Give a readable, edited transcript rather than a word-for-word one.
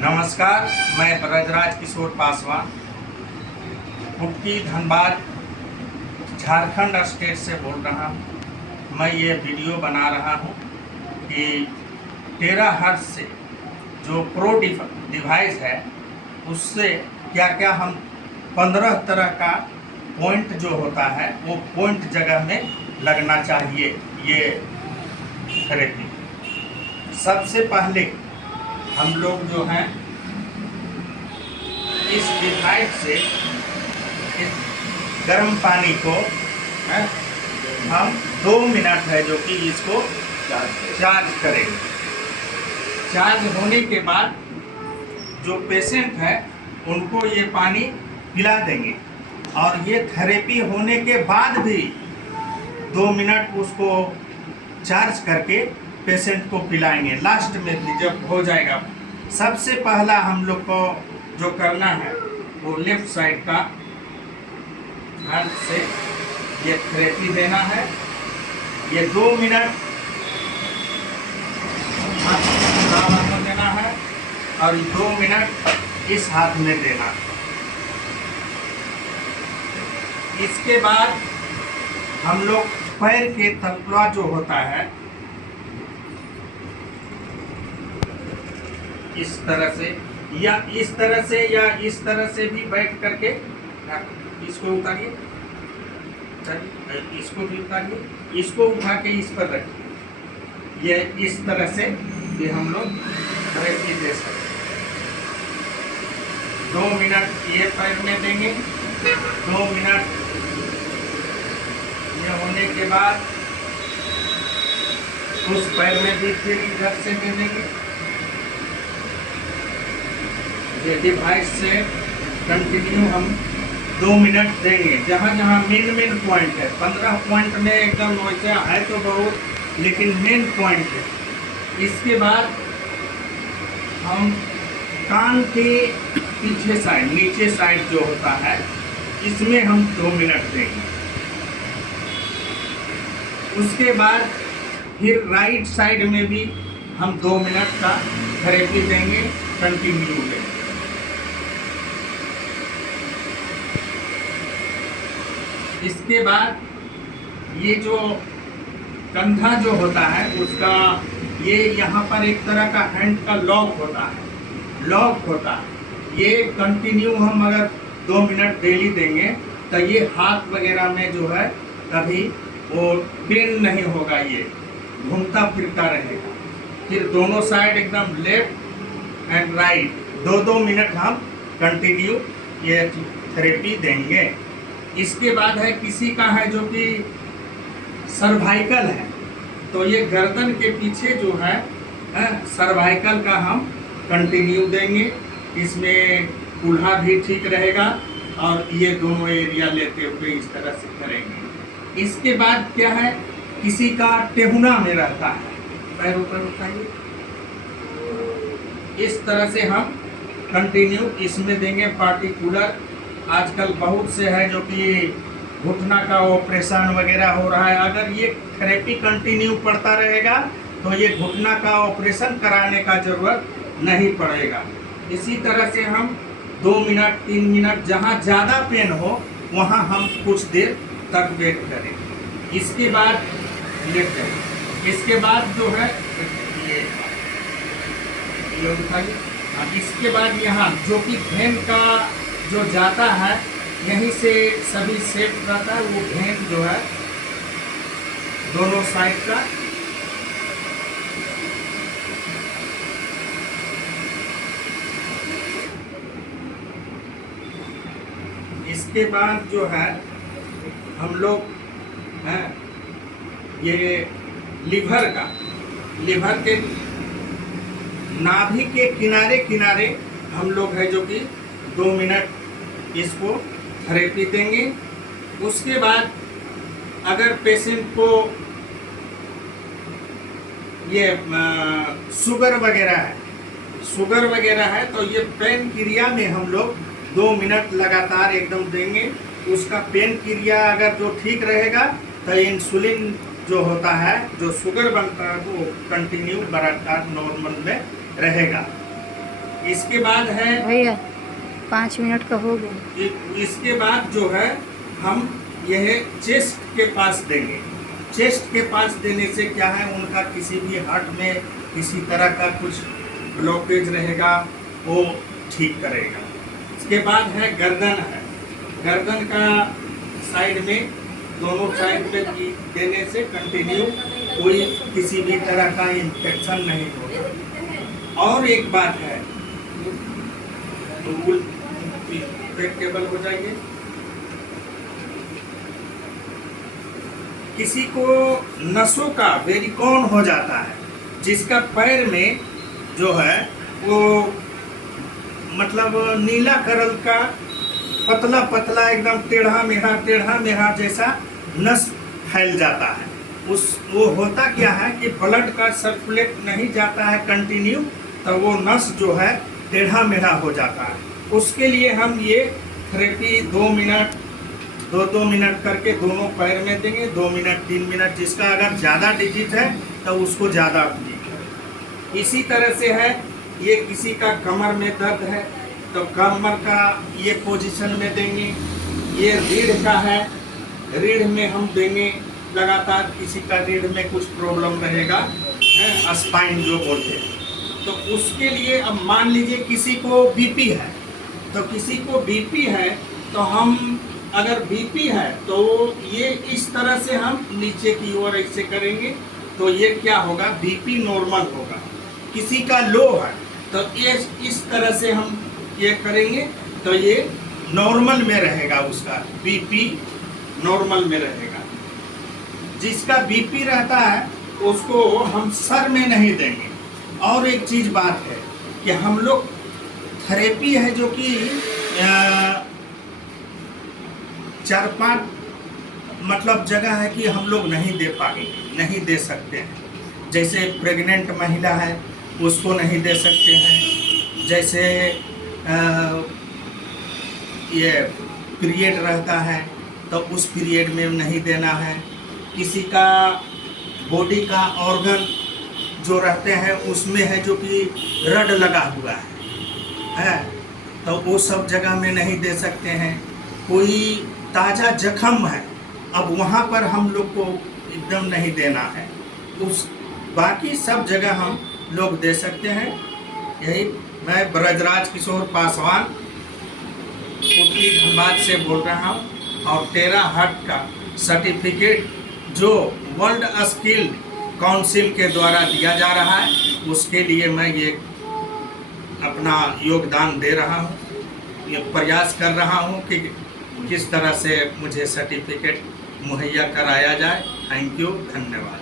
नमस्कार, मैं ब्रजराज किशोर पासवान कुट्टी धनबाद झारखंड स्टेट से बोल रहा हूँ। मैं ये वीडियो बना रहा हूँ कि टेराहर्ट्ज़ से जो प्रो डिवाइस है उससे क्या क्या हम 15 तरह का पॉइंट जो होता है वो पॉइंट जगह में लगना चाहिए। ये थेरेपी सबसे पहले हम लोग जो हैं इस डिवाइस से इस गर्म पानी को हम 2 मिनट है जो कि इसको चार्ज करेंगे। चार्ज होने के बाद जो पेशेंट है उनको ये पानी पिला देंगे और ये थेरेपी होने के बाद भी 2 मिनट उसको चार्ज करके पेशेंट को पिलाएंगे। लास्ट में भी जब हो जाएगा, सबसे पहला हम लोग को जो करना है वो लेफ्ट साइड का हाथ से ये थेरेपी देना है। ये 2 मिनट हाथ में देना है और 2 मिनट इस हाथ में देना है। इसके बाद हम लोग पैर के तलवा जो होता है इस तरह से या इस तरह से या इस तरह से भी बैठ करके इसको उतारिए, इसको भी उतारिए, इसको उठा के इस पर रखिए। ये इस तरह से भी हम लोग थेरेपी दे सकते हैं। 2 मिनट ये पैर में देंगे, 2 मिनट ये होने के बाद उस पैर में भी फिर इधर से दे देंगे। ये डिवाइस से कंटिन्यू हम 2 मिनट देंगे। जहाँ जहाँ मेन पॉइंट है, 15 पॉइंट में एकदम वैसा है तो बहुत, लेकिन मेन पॉइंट है। इसके बाद हम कान के पीछे साइड, नीचे साइड जो होता है इसमें हम 2 मिनट देंगे। उसके बाद फिर राइट साइड में भी हम 2 मिनट का थेरेपी देंगे, कंटिन्यू देंगे। इसके बाद ये जो कंधा जो होता है उसका ये यहाँ पर एक तरह का हैंड का लॉक होता है, ये कंटिन्यू हम अगर 2 मिनट डेली देंगे तो ये हाथ वगैरह में जो है कभी वो पेन नहीं होगा, ये घूमता फिरता रहेगा। फिर दोनों साइड एकदम लेफ्ट एंड राइट 2-2 मिनट हम कंटिन्यू ये थेरेपी देंगे। इसके बाद है किसी का है जो कि सर्वाइकल है तो ये गर्दन के पीछे जो है सर्वाइकल का हम कंटिन्यू देंगे। इसमें कूल्हा भी ठीक रहेगा और ये दोनों एरिया लेते हुए इस तरह से करेंगे। इसके बाद क्या है, किसी का टेहुना में रहता है, पैर ऊपर उठाइए, इस तरह से हम कंटिन्यू इसमें देंगे। पार्टिकुलर आजकल बहुत से है जो कि घुटना का ऑपरेशन वगैरह हो रहा है, अगर ये थेरेपी कंटिन्यू पड़ता रहेगा तो ये घुटना का ऑपरेशन कराने का ज़रूरत नहीं पड़ेगा। इसी तरह से हम 2 मिनट 3 मिनट जहाँ ज़्यादा पेन हो वहाँ हम कुछ देर तक वेट करें। इसके बाद लेट जाए। इसके बाद जो है ये उठाइए। इसके बाद यहाँ जो कि भेन का जो जाता है यहीं से सभी सेट रहता है, वो भेन जो है दोनों साइड का इसके बाद जो है हम लोग हैं ये लीवर के नाभि के किनारे हम लोग है जो कि 2 मिनट इसको थेरेपी देंगे। उसके बाद अगर पेशेंट को ये शुगर वगैरह है तो ये पेन क्रिया में हम लोग 2 मिनट लगातार एकदम देंगे। उसका पेन क्रिया अगर जो ठीक रहेगा तो इंसुलिन जो होता है, जो शुगर बनता है, वो कंटिन्यू बराबर नॉर्मल में रहेगा। इसके बाद है भैया 5 मिनट का हो गया। इसके बाद जो है हम यह चेस्ट के पास देंगे। चेस्ट के पास देने से क्या है, उनका किसी भी हार्ट में किसी तरह का कुछ ब्लॉकेज रहेगा वो ठीक करेगा। इसके बाद है गर्दन है। गर्दन का साइड में, दोनों साइड पे देने से कंटिन्यू कोई किसी भी तरह का इन्फेक्शन नहीं होगा। और एक बात है, बिल्कुल टेबल हो जाइए। किसी को नसों का वेरिकोन हो जाता है, जिसका पैर में जो है वो मतलब नीला करल का पतला पतला एकदम टेढ़ा मेढ़ा जैसा नस फैल जाता है। वो होता क्या है कि ब्लड का सर्कुलेट नहीं जाता है कंटिन्यू, तो वो नस जो है टेढ़ा मेढ़ा हो जाता है। उसके लिए हम ये थेरेपी 2 मिनट 2 मिनट करके दोनों पैर में देंगे। 2 मिनट 3 मिनट, जिसका अगर ज़्यादा डिजिट है तो उसको ज़्यादा देंगे। इसी तरह से है, ये किसी का कमर में दर्द है तो कमर का ये पोजीशन में देंगे। ये रीढ़ का है, रीढ़ में हम देंगे लगातार। किसी का रीढ़ में कुछ प्रॉब्लम रहेगा, स्पाइन जो बोलते हैं, तो उसके लिए अब मान लीजिए किसी को बीपी है, तो किसी को बीपी है तो हम अगर बीपी है तो ये इस तरह से हम नीचे की ओर ऐसे करेंगे तो ये क्या होगा, बीपी नॉर्मल होगा। किसी का लो है तो ये इस तरह से हम ये करेंगे तो ये नॉर्मल में रहेगा, उसका बीपी नॉर्मल में रहेगा। जिसका बीपी रहता है उसको हम सर में नहीं देंगे। और एक चीज़ बात है कि हम लोग थेरेपी है जो कि 4-5 मतलब जगह है कि हम लोग नहीं दे पाएंगे, नहीं दे सकते हैं। जैसे प्रेग्नेंट महिला है उसको नहीं दे सकते हैं। जैसे ये पीरियड रहता है तो उस पीरियड में नहीं देना है। किसी का बॉडी का ऑर्गन जो रहते हैं उसमें है जो कि रड लगा हुआ है तो वो सब जगह में नहीं दे सकते हैं। कोई ताज़ा जख्म है, अब वहाँ पर हम लोग को एकदम नहीं देना है। उस बाकी सब जगह हम लोग दे सकते हैं। यही मैं ब्रजराज किशोर पासवान उत्तरी धनबाद से बोल रहा हूँ। और टेरा हार्ट का सर्टिफिकेट जो वर्ल्ड स्किल्ड काउंसिल के द्वारा दिया जा रहा है, उसके लिए मैं ये अपना योगदान दे रहा हूँ। ये प्रयास कर रहा हूँ कि किस तरह से मुझे सर्टिफिकेट मुहैया कराया जाए। थैंक यू, धन्यवाद।